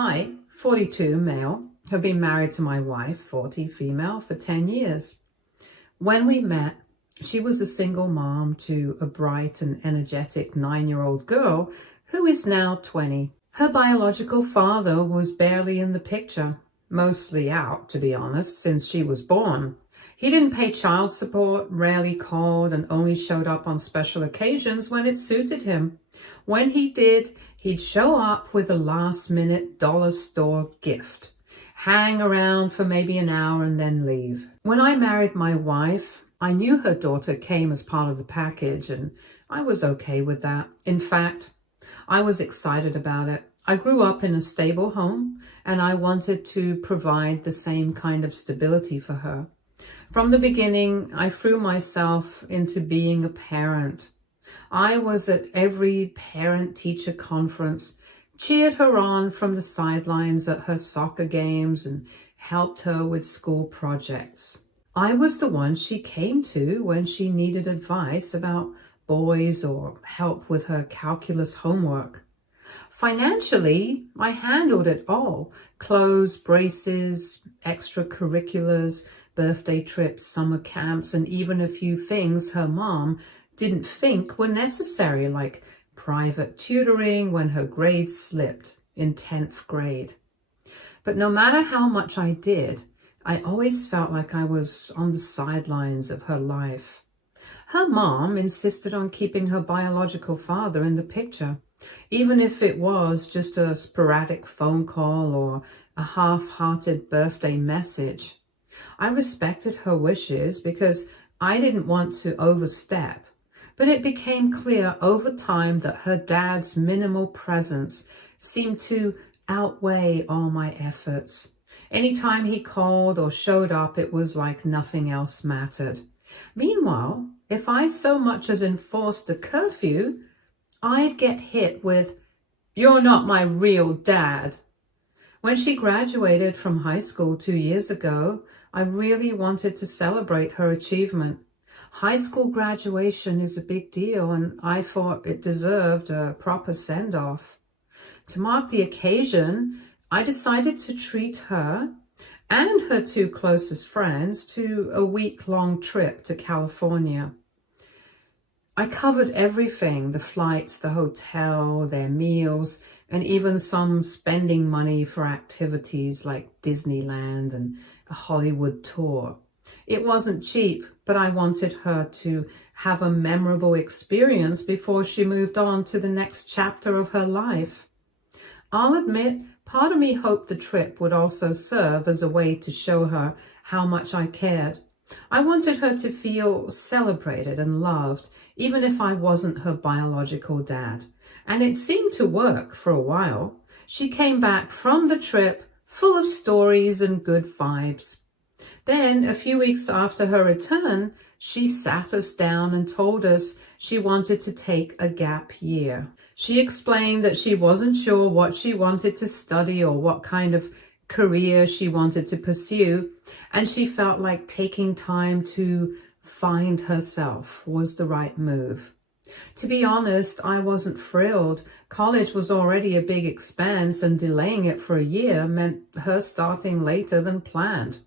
I, 42, male, have been married to my wife, 40, female, for 10 years. When we met, she was a single mom to a bright and energetic 9-year-old girl who is now 20. Her biological father was barely in the picture, mostly out, to be honest, since she was born. He didn't pay child support, rarely called, and only showed up on special occasions when it suited him. When he did, he'd show up with a last-minute dollar store gift, hang around for maybe an hour and then leave. When I married my wife, I knew her daughter came as part of the package, and I was okay with that. In fact, I was excited about it. I grew up in a stable home, and I wanted to provide the same kind of stability for her. From the beginning, I threw myself into being a parent. I was at every parent-teacher conference, cheered her on from the sidelines at her soccer games, and helped her with school projects. I was the one she came to when she needed advice about boys or help with her calculus homework. Financially, I handled it all: clothes, braces, extracurriculars, birthday trips, summer camps, and even a few things her mom didn't think were necessary, like private tutoring when her grades slipped in 10th grade. But no matter how much I did, I always felt like I was on the sidelines of her life. Her mom insisted on keeping her biological father in the picture, even if it was just a sporadic phone call or a half-hearted birthday message. I respected her wishes because I didn't want to overstep, but it became clear over time that her dad's minimal presence seemed to outweigh all my efforts. Anytime he called or showed up, it was like nothing else mattered. Meanwhile, if I so much as enforced a curfew, I'd get hit with, "You're not my real dad." When she graduated from high school 2 years ago, I really wanted to celebrate her achievement. High school graduation is a big deal, and I thought it deserved a proper send-off. To mark the occasion, I decided to treat her and her 2 closest friends to a week-long trip to California. I covered everything: the flights, the hotel, their meals, and even some spending money for activities like Disneyland and a Hollywood tour. It wasn't cheap, but I wanted her to have a memorable experience before she moved on to the next chapter of her life. I'll admit, part of me hoped the trip would also serve as a way to show her how much I cared. I wanted her to feel celebrated and loved, even if I wasn't her biological dad. And it seemed to work for a while. She came back from the trip full of stories and good vibes. Then, a few weeks after her return, she sat us down and told us she wanted to take a gap year. She explained that she wasn't sure what she wanted to study or what kind of career she wanted to pursue, and she felt like taking time to find herself was the right move. To be honest, I wasn't thrilled. College was already a big expense, and delaying it for a year meant her starting later than planned,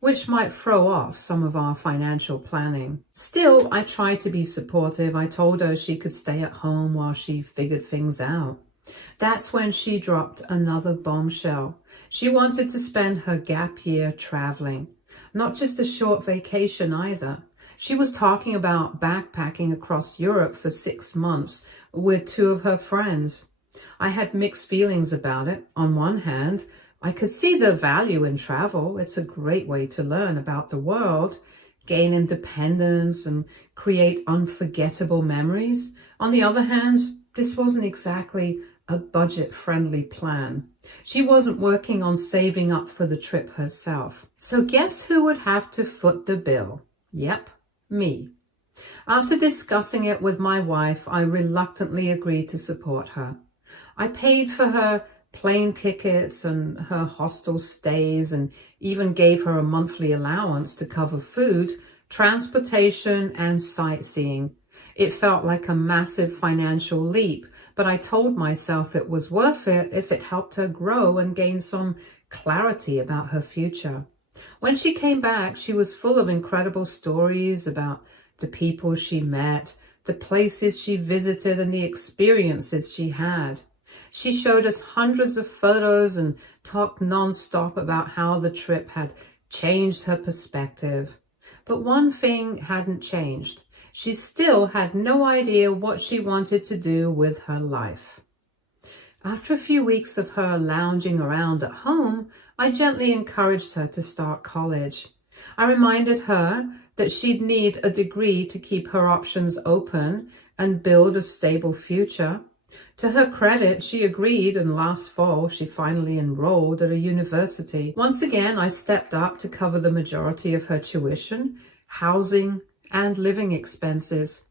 which might throw off some of our financial planning. Still, I tried to be supportive. I told her she could stay at home while she figured things out. That's when she dropped another bombshell. She wanted to spend her gap year traveling, not just a short vacation either. She was talking about backpacking across Europe for 6 months with 2 of her friends. I had mixed feelings about it. On one hand, I could see the value in travel. It's a great way to learn about the world, gain independence, and create unforgettable memories. On the other hand, this wasn't exactly a budget-friendly plan. She wasn't working on saving up for the trip herself. So guess who would have to foot the bill? Yep, me. After discussing it with my wife, I reluctantly agreed to support her. I paid for her plane tickets and her hostel stays, and even gave her a monthly allowance to cover food, transportation, and sightseeing. It felt like a massive financial leap, but I told myself it was worth it if it helped her grow and gain some clarity about her future. When she came back, she was full of incredible stories about the people she met, the places she visited, and the experiences she had. She showed us hundreds of photos and talked non-stop about how the trip had changed her perspective. But one thing hadn't changed. She still had no idea what she wanted to do with her life. After a few weeks of her lounging around at home, I gently encouraged her to start college. I reminded her that she'd need a degree to keep her options open and build a stable future. To her credit, she agreed, and last fall she finally enrolled at a university. Once again, I stepped up to cover the majority of her tuition, housing, and living expenses.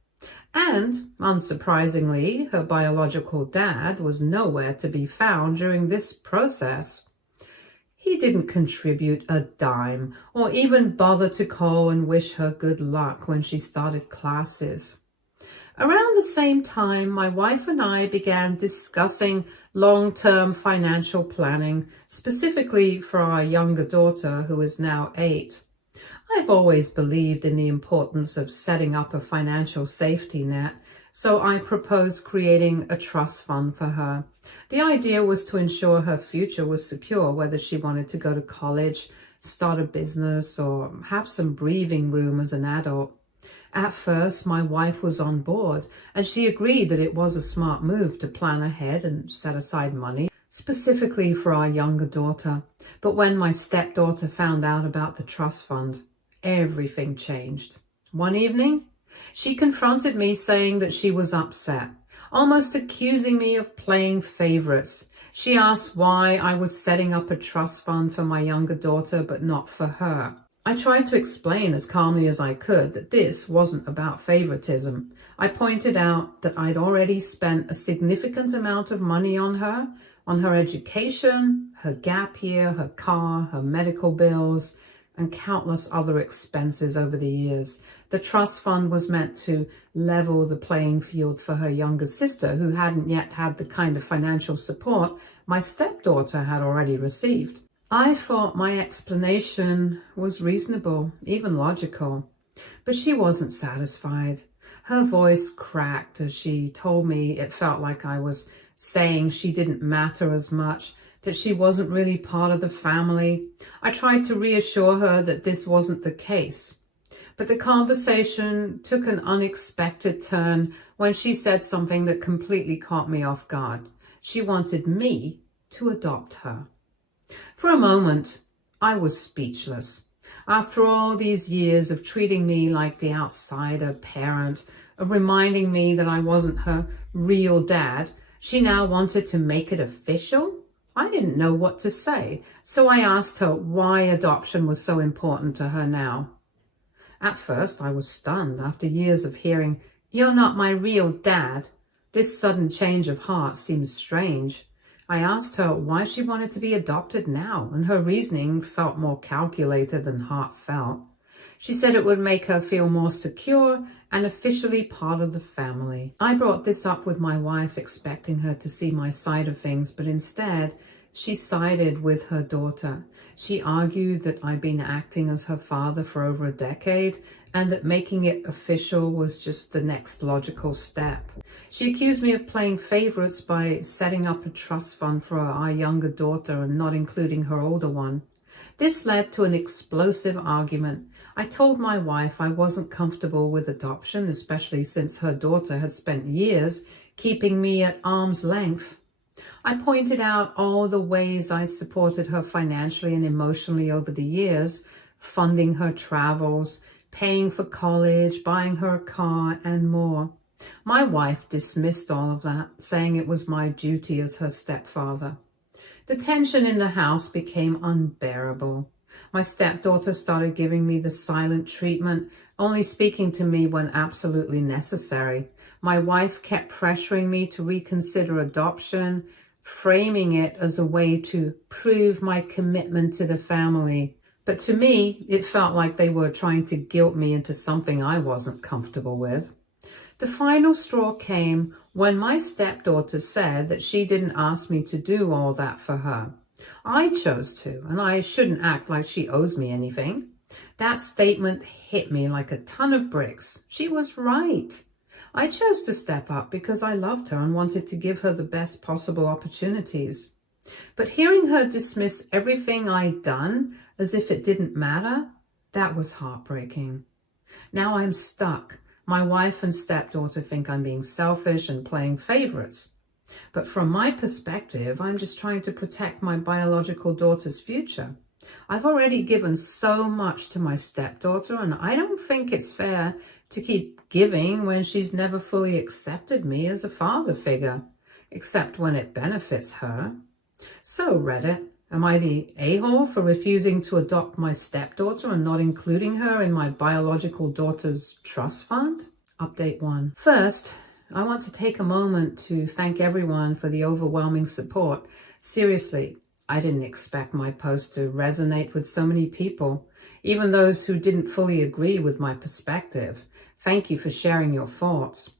And, unsurprisingly, her biological dad was nowhere to be found during this process. He didn't contribute a dime or even bother to call and wish her good luck when she started classes. Around the same time, my wife and I began discussing long-term financial planning, specifically for our younger daughter, who is now 8. I've always believed in the importance of setting up a financial safety net, so I proposed creating a trust fund for her. The idea was to ensure her future was secure, whether she wanted to go to college, start a business, or have some breathing room as an adult. At first, my wife was on board, and she agreed that it was a smart move to plan ahead and set aside money, specifically for our younger daughter. But when my stepdaughter found out about the trust fund, everything changed. One evening, she confronted me saying that she was upset, almost accusing me of playing favorites. She asked why I was setting up a trust fund for my younger daughter, but not for her. I tried to explain as calmly as I could that this wasn't about favoritism. I pointed out that I'd already spent a significant amount of money on her education, her gap year, her car, her medical bills, and countless other expenses over the years. The trust fund was meant to level the playing field for her younger sister, who hadn't yet had the kind of financial support my stepdaughter had already received. I thought my explanation was reasonable, even logical, but she wasn't satisfied. Her voice cracked as she told me it felt like I was saying she didn't matter as much, that she wasn't really part of the family. I tried to reassure her that this wasn't the case, but the conversation took an unexpected turn when she said something that completely caught me off guard. She wanted me to adopt her. For a moment, I was speechless. After all these years of treating me like the outsider parent, of reminding me that I wasn't her real dad, she now wanted to make it official? I didn't know what to say, so I asked her why adoption was so important to her now. At first, I was stunned after years of hearing, "You're not my real dad." This sudden change of heart seemed strange. I asked her why she wanted to be adopted now, and her reasoning felt more calculated than heartfelt. She said it would make her feel more secure and officially part of the family. I brought this up with my wife, expecting her to see my side of things, but instead, she sided with her daughter. She argued that I'd been acting as her father for over a decade, and that making it official was just the next logical step. She accused me of playing favorites by setting up a trust fund for our younger daughter and not including her older one. This led to an explosive argument. I told my wife I wasn't comfortable with adoption, especially since her daughter had spent years keeping me at arm's length. I pointed out all the ways I supported her financially and emotionally over the years, funding her travels, paying for college, buying her a car, and more. My wife dismissed all of that, saying it was my duty as her stepfather. The tension in the house became unbearable. My stepdaughter started giving me the silent treatment, only speaking to me when absolutely necessary. My wife kept pressuring me to reconsider adoption, framing it as a way to prove my commitment to the family. But to me, it felt like they were trying to guilt me into something I wasn't comfortable with. The final straw came when my stepdaughter said that she didn't ask me to do all that for her. I chose to, and I shouldn't act like she owes me anything. That statement hit me like a ton of bricks. She was right. I chose to step up because I loved her and wanted to give her the best possible opportunities. But hearing her dismiss everything I'd done as if it didn't matter, that was heartbreaking. Now I'm stuck. My wife and stepdaughter think I'm being selfish and playing favorites. But from my perspective, I'm just trying to protect my biological daughter's future. I've already given so much to my stepdaughter, and I don't think it's fair to keep giving when she's never fully accepted me as a father figure, except when it benefits her. So, Reddit, am I the a-hole for refusing to adopt my stepdaughter and not including her in my biological daughter's trust fund? Update 1. First, I want to take a moment to thank everyone for the overwhelming support. Seriously, I didn't expect my post to resonate with so many people, even those who didn't fully agree with my perspective. Thank you for sharing your thoughts.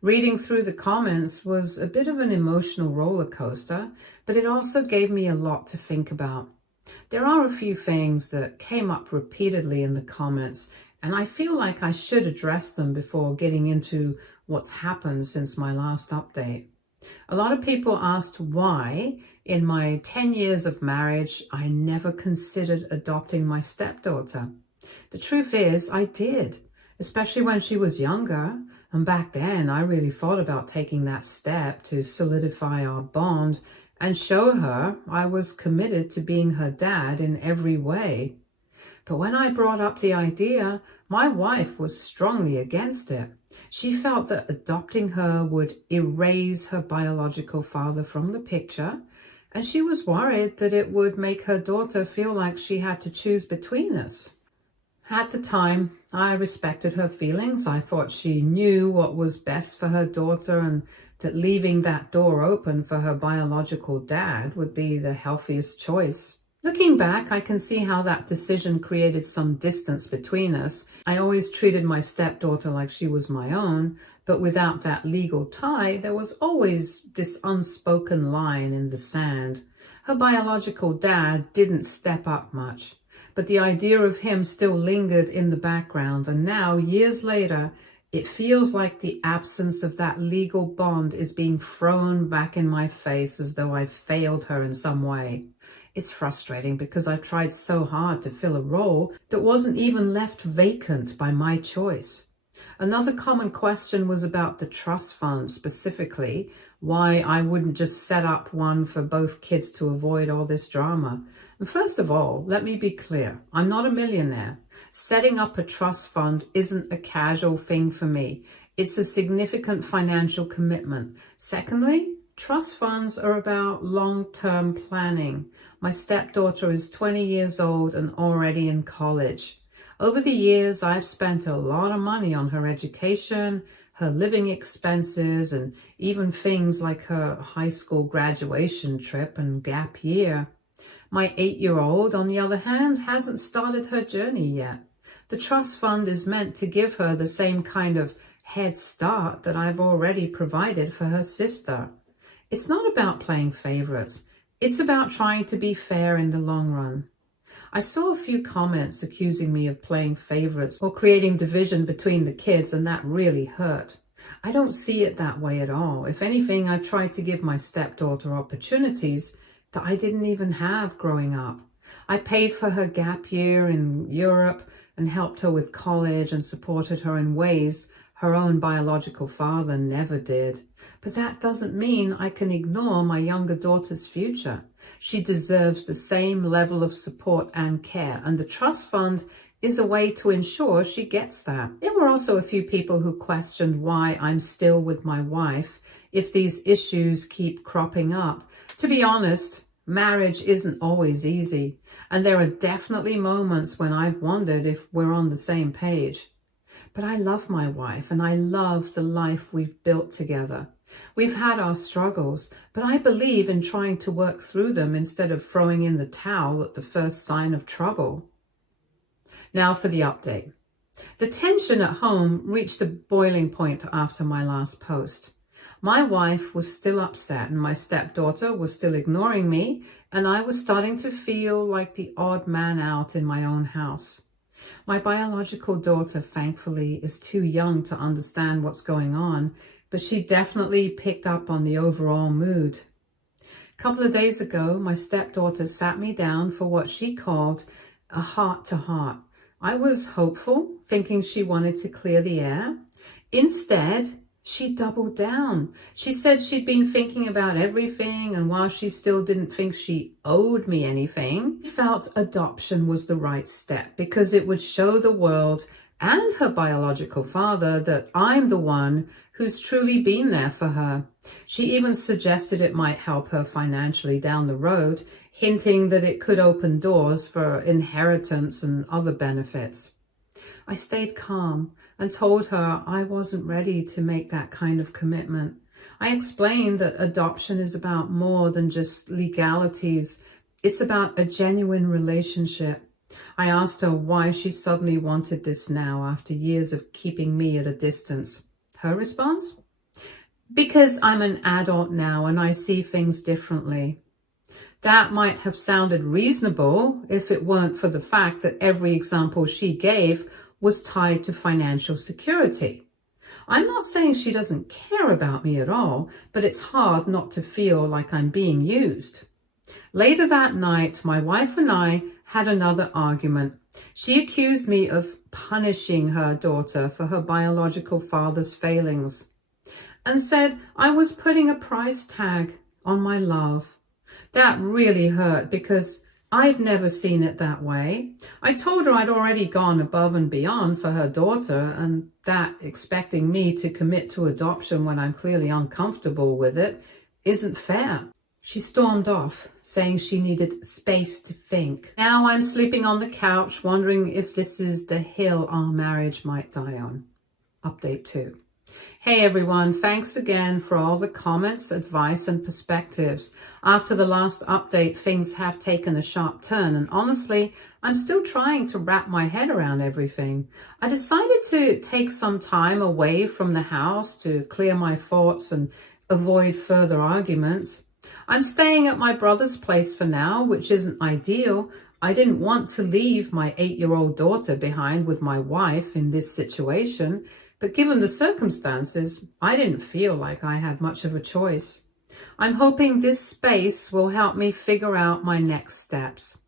Reading through the comments was a bit of an emotional roller coaster, but it also gave me a lot to think about. There are a few things that came up repeatedly in the comments, and I feel like I should address them before getting into what's happened since my last update. A lot of people asked why, in my 10 years of marriage, I never considered adopting my stepdaughter. The truth is, I did, especially when she was younger. And back then, I really thought about taking that step to solidify our bond and show her I was committed to being her dad in every way. But when I brought up the idea, my wife was strongly against it. She felt that adopting her would erase her biological father from the picture, and she was worried that it would make her daughter feel like she had to choose between us. At the time, I respected her feelings. I thought she knew what was best for her daughter and that leaving that door open for her biological dad would be the healthiest choice. Looking back, I can see how that decision created some distance between us. I always treated my stepdaughter like she was my own, but without that legal tie, there was always this unspoken line in the sand. Her biological dad didn't step up much, but the idea of him still lingered in the background, and now, years later, it feels like the absence of that legal bond is being thrown back in my face as though I failed her in some way. It's frustrating because I tried so hard to fill a role that wasn't even left vacant by my choice. Another common question was about the trust fund, specifically why I wouldn't just set up one for both kids to avoid all this drama. And first of all, let me be clear, I'm not a millionaire. Setting up a trust fund isn't a casual thing for me. It's a significant financial commitment. Secondly, trust funds are about long-term planning. My stepdaughter is 20 years old and already in college. Over the years, I've spent a lot of money on her education, her living expenses, and even things like her high school graduation trip and gap year. My 8-year-old, on the other hand, hasn't started her journey yet. The trust fund is meant to give her the same kind of head start that I've already provided for her sister. It's not about playing favorites. It's about trying to be fair in the long run. I saw a few comments accusing me of playing favorites or creating division between the kids, and that really hurt. I don't see it that way at all. If anything, I tried to give my stepdaughter opportunities that I didn't even have growing up. I paid for her gap year in Europe and helped her with college and supported her in ways her own biological father never did. But that doesn't mean I can ignore my younger daughter's future. She deserves the same level of support and care, and the trust fund is a way to ensure she gets that. There were also a few people who questioned why I'm still with my wife if these issues keep cropping up. To be honest, marriage isn't always easy, and there are definitely moments when I've wondered if we're on the same page. But I love my wife, and I love the life we've built together. We've had our struggles, but I believe in trying to work through them instead of throwing in the towel at the first sign of trouble. Now for the update. The tension at home reached a boiling point after my last post. My wife was still upset and my stepdaughter was still ignoring me, and I was starting to feel like the odd man out in my own house. My biological daughter, thankfully, is too young to understand what's going on, but she definitely picked up on the overall mood. A couple of days ago, my stepdaughter sat me down for what she called a heart-to-heart. I was hopeful, thinking she wanted to clear the air. Instead, she doubled down. She said she'd been thinking about everything, and while she still didn't think she owed me anything, she felt adoption was the right step because it would show the world and her biological father that I'm the one who's truly been there for her. She even suggested it might help her financially down the road, hinting that it could open doors for inheritance and other benefits. I stayed calm and told her I wasn't ready to make that kind of commitment. I explained that adoption is about more than just legalities. It's about a genuine relationship. I asked her why she suddenly wanted this now after years of keeping me at a distance. Her response? Because I'm an adult now and I see things differently. That might have sounded reasonable if it weren't for the fact that every example she gave was tied to financial security. I'm not saying she doesn't care about me at all, but it's hard not to feel like I'm being used. Later that night, my wife and I had another argument. She accused me of punishing her daughter for her biological father's failings and said I was putting a price tag on my love. That really hurt because I've never seen it that way. I told her I'd already gone above and beyond for her daughter, and that expecting me to commit to adoption when I'm clearly uncomfortable with it isn't fair. She stormed off, saying she needed space to think. Now I'm sleeping on the couch, wondering if this is the hill our marriage might die on. Update 2. Hey everyone, thanks again for all the comments, advice and perspectives. After the last update, things have taken a sharp turn, and honestly, I'm still trying to wrap my head around everything. I decided to take some time away from the house to clear my thoughts and avoid further arguments. I'm staying at my brother's place for now, which isn't ideal. I didn't want to leave my 8-year-old daughter behind with my wife in this situation. But given the circumstances, I didn't feel like I had much of a choice. I'm hoping this space will help me figure out my next steps.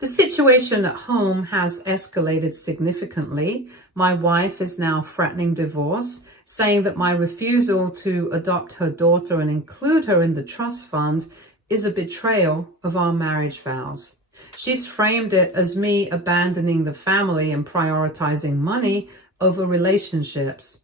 The situation at home has escalated significantly. My wife is now threatening divorce, saying that my refusal to adopt her daughter and include her in the trust fund is a betrayal of our marriage vows. She's framed it as me abandoning the family and prioritizing money over relationships.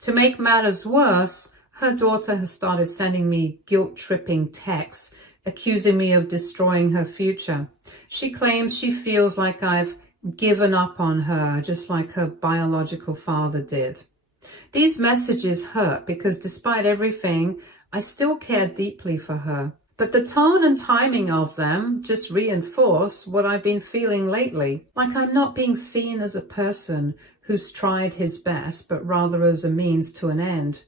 To make matters worse, her daughter has started sending me guilt-tripping texts, accusing me of destroying her future. She claims she feels like I've given up on her, just like her biological father did. These messages hurt because despite everything, I still care deeply for her. But the tone and timing of them just reinforce what I've been feeling lately, like I'm not being seen as a person who's tried his best, but rather as a means to an end.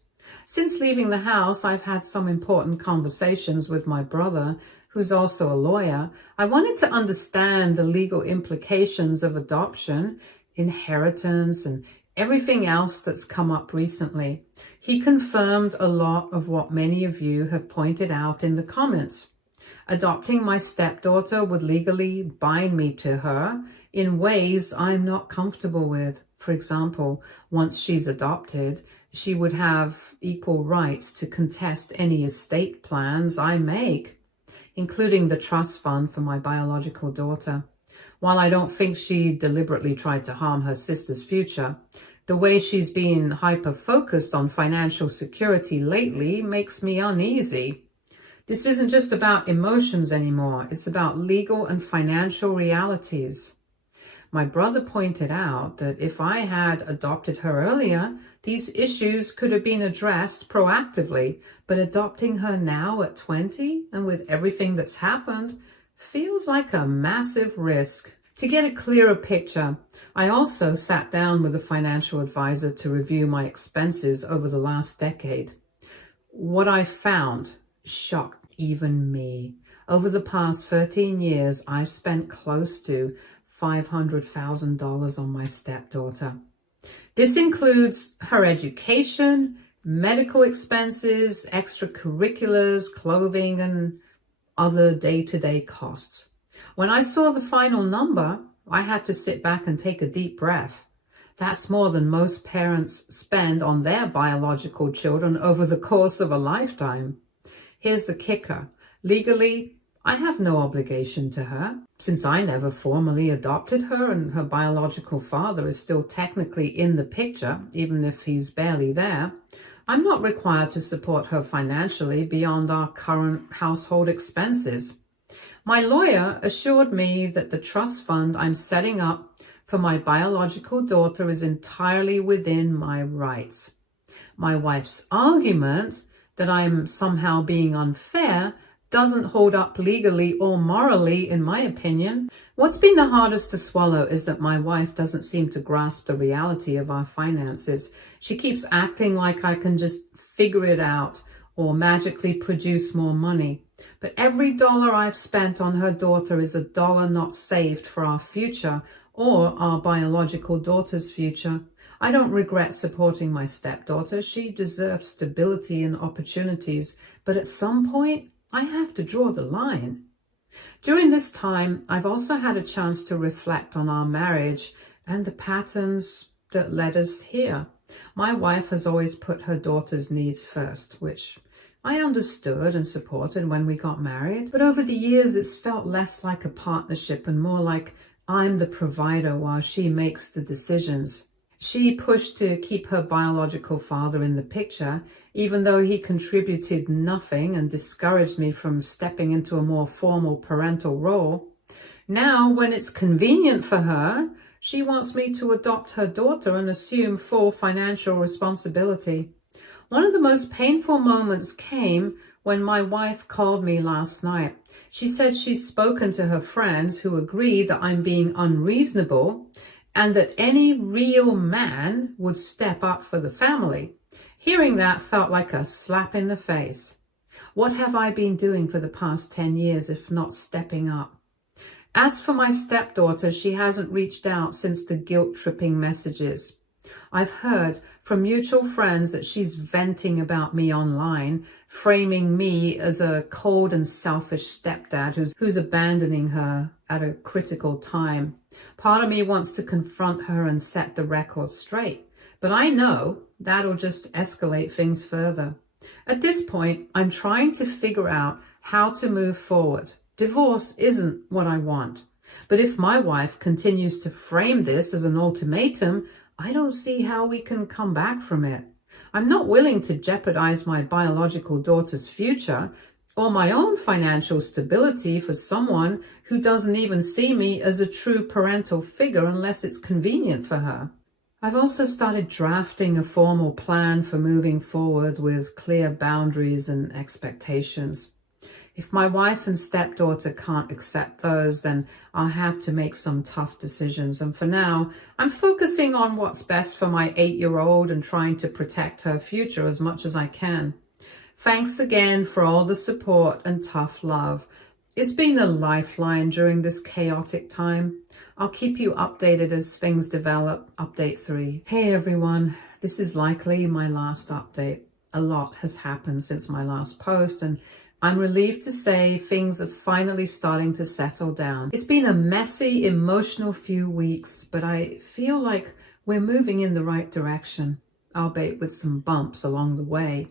Since leaving the house, I've had some important conversations with my brother, who's also a lawyer. I wanted to understand the legal implications of adoption, inheritance, and everything else that's come up recently. He confirmed a lot of what many of you have pointed out in the comments. Adopting my stepdaughter would legally bind me to her in ways I'm not comfortable with. For example, once she's adopted, she would have equal rights to contest any estate plans I make, including the trust fund for my biological daughter. While I don't think she deliberately tried to harm her sister's future, the way she's been hyper-focused on financial security lately makes me uneasy. This isn't just about emotions anymore, it's about legal and financial realities. My brother pointed out that if I had adopted her earlier, these issues could have been addressed proactively, but adopting her now at 20 and with everything that's happened feels like a massive risk. To get a clearer picture, I also sat down with a financial advisor to review my expenses over the last decade. What I found shocked even me. Over the past 13 years, I've spent close to $500,000 on my stepdaughter. This includes her education, medical expenses, extracurriculars, clothing, and other day-to-day costs. When I saw the final number, I had to sit back and take a deep breath. That's more than most parents spend on their biological children over the course of a lifetime. Here's the kicker. Legally, I have no obligation to her. Since I never formally adopted her and her biological father is still technically in the picture, even if he's barely there, I'm not required to support her financially beyond our current household expenses. My lawyer assured me that the trust fund I'm setting up for my biological daughter is entirely within my rights. My wife's argument that I'm somehow being unfair doesn't hold up legally or morally, in my opinion. What's been the hardest to swallow is that my wife doesn't seem to grasp the reality of our finances. She keeps acting like I can just figure it out or magically produce more money. But every dollar I've spent on her daughter is a dollar not saved for our future or our biological daughter's future. I don't regret supporting my stepdaughter. She deserves stability and opportunities, but at some point, I have to draw the line. During this time, I've also had a chance to reflect on our marriage and the patterns that led us here. My wife has always put her daughter's needs first, which I understood and supported when we got married. But over the years, it's felt less like a partnership and more like I'm the provider while she makes the decisions. She pushed to keep her biological father in the picture, even though he contributed nothing and discouraged me from stepping into a more formal parental role. Now, when it's convenient for her, she wants me to adopt her daughter and assume full financial responsibility. One of the most painful moments came when my wife called me last night. She said she's spoken to her friends who agree that I'm being unreasonable and that any real man would step up for the family. Hearing that felt like a slap in the face. What have I been doing for the past 10 years if not stepping up? As for my stepdaughter, she hasn't reached out since the guilt-tripping messages. I've heard from mutual friends that she's venting about me online, framing me as a cold and selfish stepdad who's abandoning her at a critical time. Part of me wants to confront her and set the record straight, but I know that'll just escalate things further. At this point, I'm trying to figure out how to move forward. Divorce isn't what I want, but if my wife continues to frame this as an ultimatum, I don't see how we can come back from it. I'm not willing to jeopardize my biological daughter's future or my own financial stability for someone who doesn't even see me as a true parental figure unless it's convenient for her. I've also started drafting a formal plan for moving forward with clear boundaries and expectations. If my wife and stepdaughter can't accept those, then I'll have to make some tough decisions. And for now, I'm focusing on what's best for my 8-year-old and trying to protect her future as much as I can. Thanks again for all the support and tough love. It's been a lifeline during this chaotic time. I'll keep you updated as things develop. Update 3. Hey everyone, this is likely my last update. A lot has happened since my last post, and I'm relieved to say things are finally starting to settle down. It's been a messy, emotional few weeks, but I feel like we're moving in the right direction, albeit with some bumps along the way.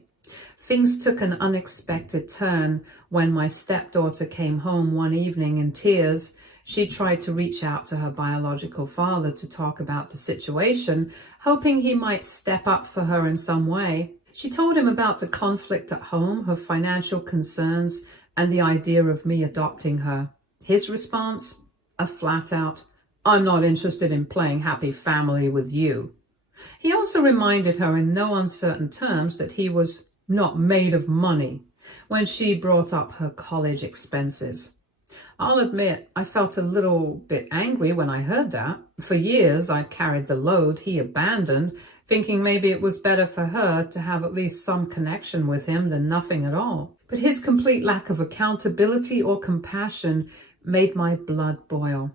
Things took an unexpected turn when my stepdaughter came home one evening in tears. She tried to reach out to her biological father to talk about the situation, hoping he might step up for her in some way. She told him about the conflict at home, her financial concerns, and the idea of me adopting her. His response? A flat out, "I'm not interested in playing happy family with you." He also reminded her in no uncertain terms that he was not made of money when she brought up her college expenses. I'll admit I felt a little bit angry when I heard that. For years I'd carried the load he abandoned, thinking maybe it was better for her to have at least some connection with him than nothing at all. But his complete lack of accountability or compassion made my blood boil.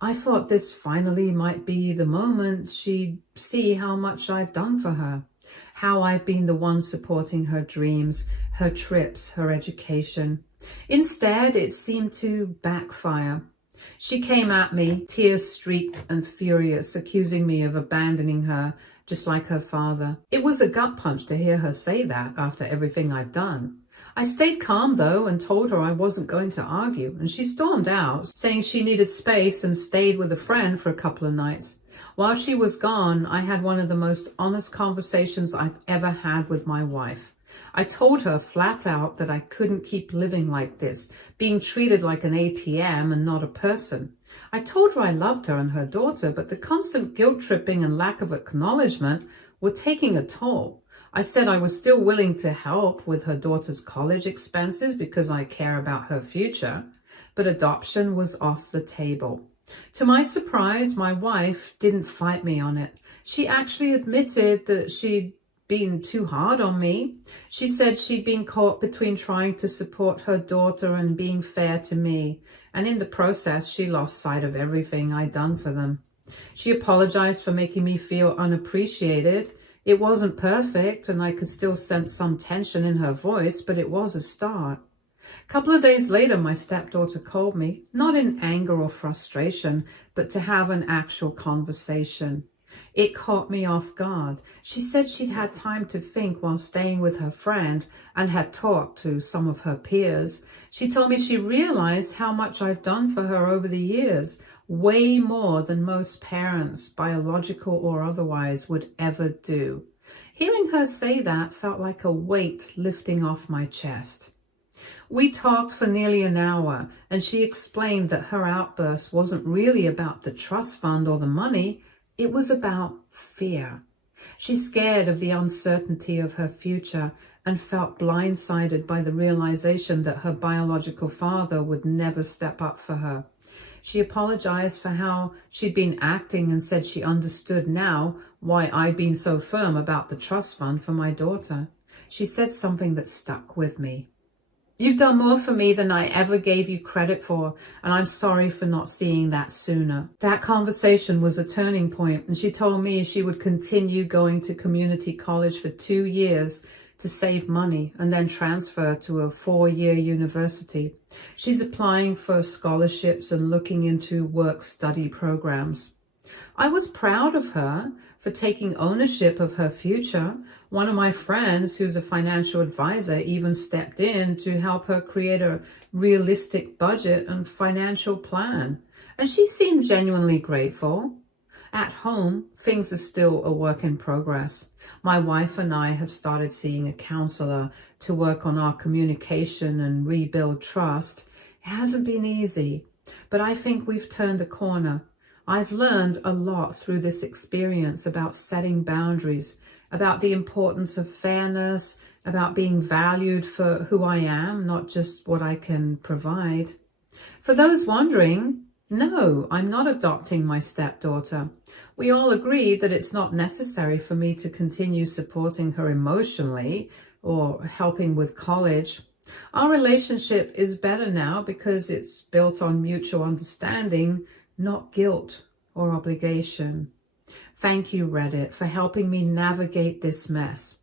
I thought this finally might be the moment she'd see how much I've done for her, how I've been the one supporting her dreams, her trips, her education. Instead, it seemed to backfire. She came at me, tear-streaked and furious, accusing me of abandoning her, just like her father. It was a gut punch to hear her say that after everything I'd done. I stayed calm, though, and told her I wasn't going to argue, and she stormed out, saying she needed space and stayed with a friend for a couple of nights. While she was gone, I had one of the most honest conversations I've ever had with my wife. I told her flat out that I couldn't keep living like this, being treated like an ATM and not a person. I told her I loved her and her daughter, but the constant guilt-tripping and lack of acknowledgement were taking a toll. I said I was still willing to help with her daughter's college expenses because I care about her future, but adoption was off the table. To my surprise, my wife didn't fight me on it. She actually admitted that she'd been too hard on me. She said she'd been caught between trying to support her daughter and being fair to me, and in the process, she lost sight of everything I'd done for them. She apologized for making me feel unappreciated. It wasn't perfect, and I could still sense some tension in her voice, but it was a start. A couple of days later, my stepdaughter called me, not in anger or frustration, but to have an actual conversation. It caught me off guard. She said she'd had time to think while staying with her friend and had talked to some of her peers. She told me she realized how much I've done for her over the years, way more than most parents, biological or otherwise, would ever do. Hearing her say that felt like a weight lifting off my chest. We talked for nearly an hour, and she explained that her outburst wasn't really about the trust fund or the money. It was about fear. She's scared of the uncertainty of her future and felt blindsided by the realization that her biological father would never step up for her. She apologized for how she'd been acting and said she understood now why I'd been so firm about the trust fund for my daughter. She said something that stuck with me. "You've done more for me than I ever gave you credit for, and I'm sorry for not seeing that sooner." That conversation was a turning point, and she told me she would continue going to community college for 2 years to save money and then transfer to a 4-year university. She's applying for scholarships and looking into work-study programs. I was proud of her for taking ownership of her future. One of my friends, who's a financial advisor, even stepped in to help her create a realistic budget and financial plan. And she seemed genuinely grateful. At home, things are still a work in progress. My wife and I have started seeing a counselor to work on our communication and rebuild trust. It hasn't been easy, but I think we've turned a corner. I've learned a lot through this experience about setting boundaries, about the importance of fairness, about being valued for who I am, not just what I can provide. For those wondering, no, I'm not adopting my stepdaughter. We all agreed that it's not necessary for me to continue supporting her emotionally or helping with college. Our relationship is better now because it's built on mutual understanding, not guilt or obligation. Thank you, Reddit, for helping me navigate this mess.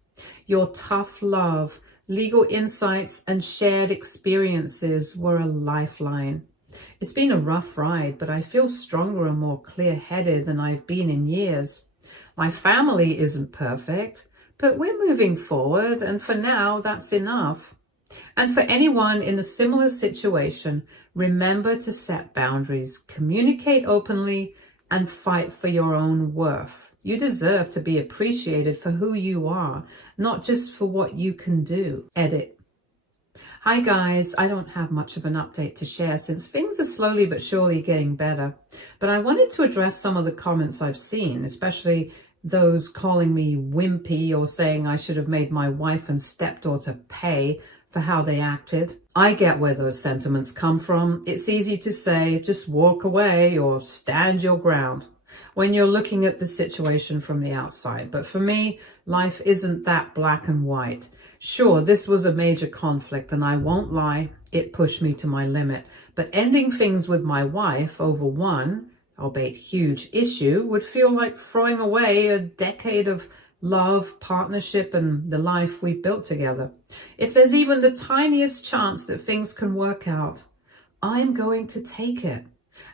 Your tough love, legal insights, and shared experiences were a lifeline. It's been a rough ride, but I feel stronger and more clear-headed than I've been in years. My family isn't perfect, but we're moving forward, and for now, that's enough. And for anyone in a similar situation, remember to set boundaries, communicate openly, and fight for your own worth. You deserve to be appreciated for who you are, not just for what you can do. Edit. Hi guys, I don't have much of an update to share since things are slowly but surely getting better, but I wanted to address some of the comments I've seen, especially those calling me wimpy or saying I should have made my wife and stepdaughter pay for how they acted. I get where those sentiments come from. It's easy to say, just walk away or stand your ground when you're looking at the situation from the outside. But for me, life isn't that black and white. Sure, this was a major conflict, and I won't lie, it pushed me to my limit. But ending things with my wife over one, albeit huge, issue would feel like throwing away a decade of love, partnership, and the life we've built together. If there's even the tiniest chance that things can work out, I'm going to take it.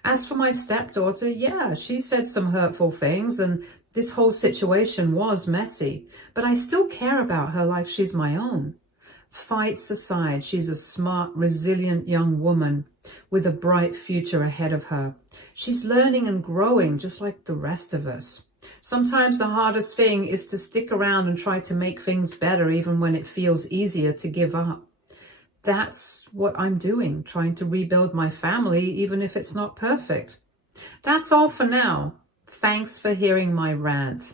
As for my stepdaughter, yeah, she said some hurtful things, and this whole situation was messy, but I still care about her like she's my own. Fights aside, she's a smart, resilient young woman with a bright future ahead of her. She's learning and growing just like the rest of us. Sometimes the hardest thing is to stick around and try to make things better even when it feels easier to give up. That's what I'm doing, trying to rebuild my family even if it's not perfect. That's all for now. Thanks for hearing my rant.